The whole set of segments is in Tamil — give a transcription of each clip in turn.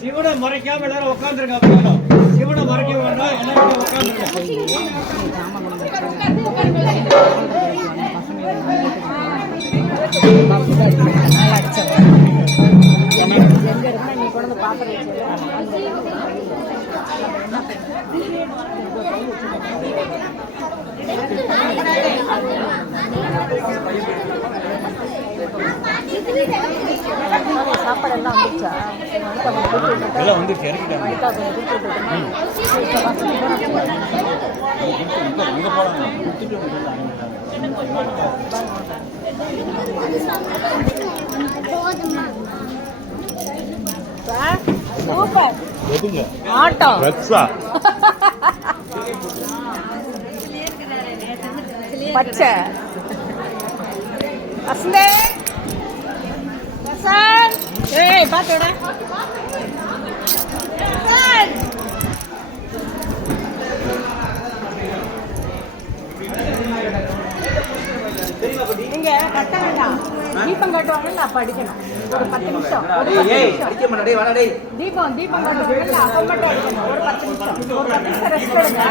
சிவனை மறைக்காம எல்லாரும் உட்காந்துருங்க. சிவனை மறைக்க வேண்டாம், எல்லாரும் உட்காந்துருங்க. நீ கொண்டு பாத்திர சாப்பாடு எல்லாம் வந்துச்சா? எல்லாம் வந்து இறக்கிட்டாங்க. அங்கே போகலாம். ஆட்டோ பச்சை வசந்தே வசந்த் ஏய் பாத்துடா நீங்க கட்ட வேண்டாம். தீபம் கட்டுவாங்கல்ல அப்ப அடிக்கணும். ஒரு 10 நிமிஷம். தீபம் கட்டுவாங்கல்ல அப்ப மட்டும் அடிக்கணும். ஒரு 10 நிமிஷம். ஒரு 10 நிமிஷம் ரெஸ்ட் எடுங்க.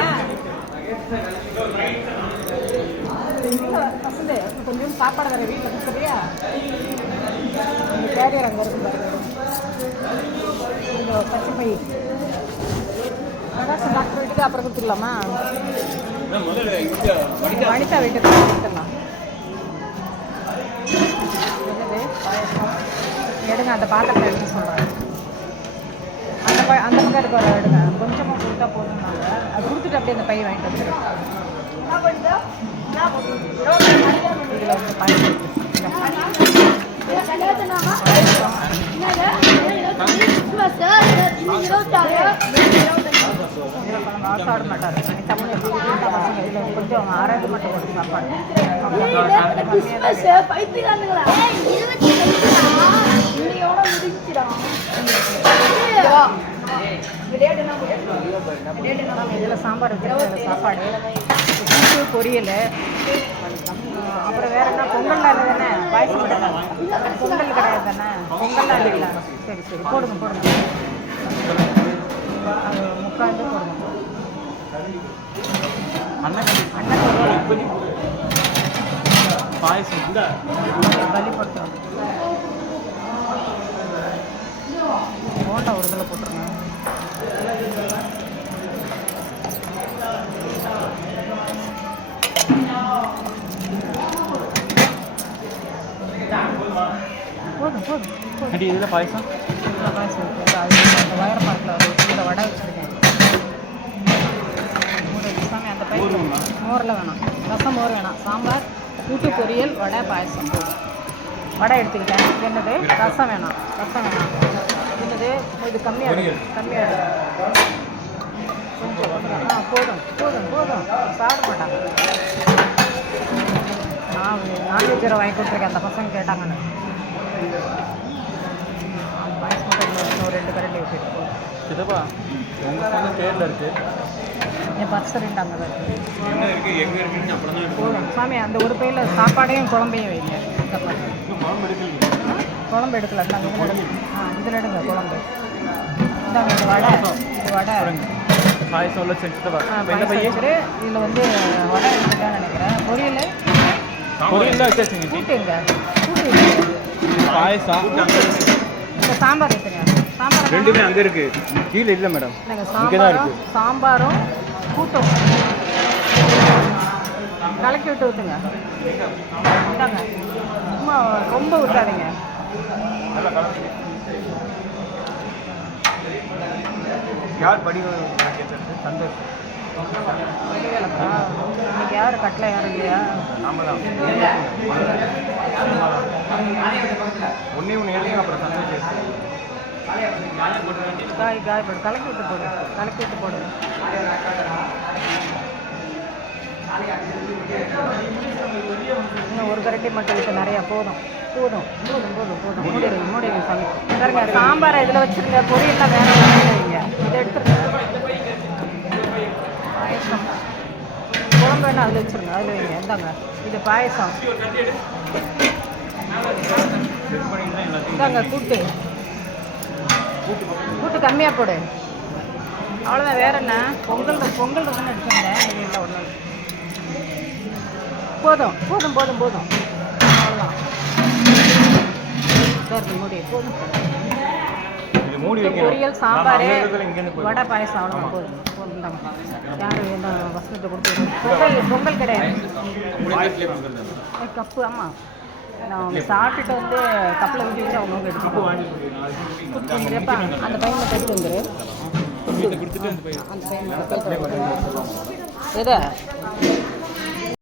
பசங்க கொஞ்சம் சாப்பாடு வேற வீட்டில் கொடுக்குறியா? கேரியர் அங்கே இருக்கு பாருங்க. கொஞ்சம் பச்சை பை அதான் டாக்டர் வீட்டுக்கு அப்புறம் கொடுத்துடலாமா? வனிதா வீட்டுக்கு கொடுத்துடலாம். எடுங்க அந்த பாத்திரத்தை எடுக்க சொல்கிறேன். அந்த பக்கம் இருக்க எடுங்க. கொஞ்சமாக கொடுத்தா போதும்னாங்க. அது கொடுத்துட்டு அப்படியே அந்த பை வாங்கிட்டு வந்துடுறேன். இதில் வந்து பாய் சாப்பிட மாட்டாரு. தமிழ் பசங்க இதில் கொஞ்சம் ஆரோக்கியம் மட்டும் கொடுத்து சாப்பாடு இதில் சாம்பார் வச்சு சாப்பாடு கூட்டு பொரியல் அப்புறம் வேற என்ன பொங்கல் நாள் தானே? பாயசம் பொங்கல் கிடையாது தானே? பொங்கல் நாள் இல்லை. சரி சரி போடுங்க அது முக்காந்து போடுங்க. அண்ணன் பாயசம் பலிப்படுத்துறோம். போண்டா ஒரு இதில் போட்டுருங்க. போதும் இதில் பாயசம் இருக்குது. அந்த வயர பார்க்கல இதில் வடை வச்சுருக்கேன். சாமி அந்த பையன் மோரில் வேணாம். ரசம் மோர் வேணாம். சாம்பார் கூட்டு பொரியல் வடை பாயசம் போதும். வடை எடுத்துக்கிட்டேன். என்னது ரசம் வேணாம். என்னது இது கம்மியாக போதும் சாப்பிட மாட்டாங்க. நான்வெஜ் வாங்கி கொடுத்துருக்கேன். அந்த பசங்க கேட்டாங்கன்னு பாயசம் மட்டும் இன்னும் 2 கரண்டி வச்சுட்டு சிதப்பா உங்கள் பேரில் இருக்குது. என் பர்ஸ் ரெண்டாங்க தான் இருக்குது. போதும் சாமி. அந்த ஒரு பையில் சாப்பாடையும் குழம்பையும் வைங்க. குழம்பு எடுக்கல. இதில் எடுங்க குழம்பு. இந்தாங்க இது வடை பாயசம் செஞ்சுட்டு இதில் வந்து வடை எடுத்துட்டான்னு நினைக்கிறேன். பொரியல் வச்சாச்சுங்க. கூட்டுங்க பாயசம் இந்த சாம்பார் எடுத்துங்க. ரெண்டுமே அங்கே இருக்கு, கீழே இல்லை மேடம். நாங்கள் இங்கே தான் இருக்கு. சாம்பாரும் கூட்டும் கலக்கி விட்டு ஊற்றுங்க. இந்தாங்க, சும்மா ரொம்ப ஊற்றாதீங்க. யார் படி சந்தோஷ் வடிவேலப்பா, இன்னைக்கு யார் கட்டில் யாரும் இல்லையா? நாம தான் ஒன்றே ஒன்று எழுதிங்க, அப்புறம் சந்தோஷ் காய் காய் போடு, கலக்கி விட்டு போடு, கலக்கி விட்டு போடு. இன்னும் ஒரு கரட்டி மட்டும் விட்டு நிறையா போதும் போதும் போதும் போதும் போதும். மூடிடுங்க மூடிடுங்க சாமி. பாருங்க, சாம்பாரை இதில் வச்சுருங்க, பொரியல்லாம் வேற வைங்க. இதை எடுத்துருங்க. பாயசம் குழம்பு வேணா அதில் வச்சுருங்க, அதில் வைங்க. இந்தாங்க, இது பாயசம். இந்தாங்க கூட்டு, கூட்டு கம்மியாக போடு. அவ்வளோதான், வேற என்ன? பொங்கல் இருக்குன்னு எடுத்துருந்தேன். இல்லை ஒன்றும் போதும் போதும் போதும் போதும். அவ்வளோதான் சார், மூடி போதும். பொரியல், சாம்பார், வடை, பாயசம், அவ்வளோதான் போதும் போதும். தாங்க, யாரும் என்ன வசனத்தை கொடுத்து பொங்கல் கிடையாது. கப்பு, ஆமாம், நான் சாப்பிட்டுட்டு வந்து கப்பில் ஊற்றி வச்சு அவங்க எடுத்துக்குவாங்க. அந்த பையனை கட்டி வந்துரு. அந்த பையன் எதை